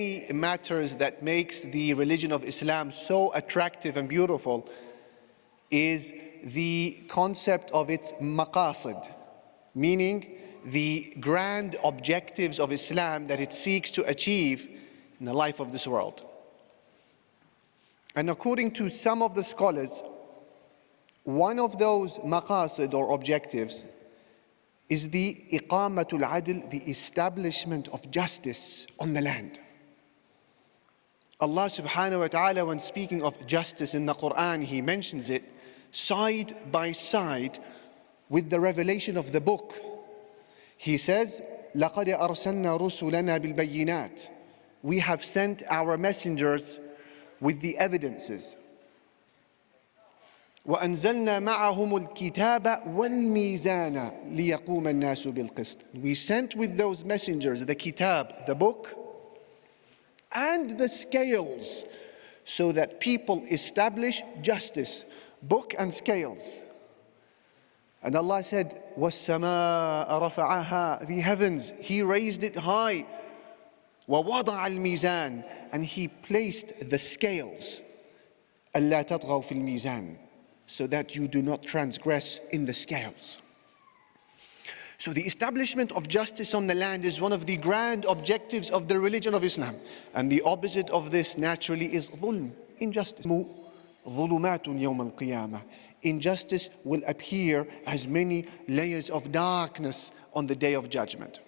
many matters that makes the religion of Islam so attractive and beautiful is the concept of its maqasid, meaning the grand objectives of Islam that it seeks to achieve in the life of this world. And according to some of the scholars, one of those maqasid or objectives is the iqamatul adl, the establishment of justice on the land. Allah subhanahu wa ta'ala, when speaking of justice in the Quran, He mentions it side by side with the revelation of the book. He says, لَقَدْ أَرْسَلْنَا رُسُلَنَا بِالْبَيِّنَاتِ. We have sent our messengers with the evidences. وَأَنزَلْنَا مَعَهُمُ الْكِتَابَ وَالْمِيزَانَ لِيَقُومَ النَّاسُ بِالْقِسْطِ. We sent with those messengers the kitab, the book, and the scales, so that people establish justice. Book and scales. And Allah said, وَالسَّمَاءَ رَفَعَهَا. The heavens, He raised it high. وَوَضَعَ الْمِيزَانَ. And He placed the scales. أَلَّا تَطْغَوْا فِي الْمِيزَانِ. So that you do not transgress in the scales. So the establishment of justice on the land is one of the grand objectives of the religion of Islam. And the opposite of this naturally is ظلم, injustice. ظُلُمَاتٌ يَوْمَ الْقِيَامَةِ. Injustice will appear as many layers of darkness on the day of judgment.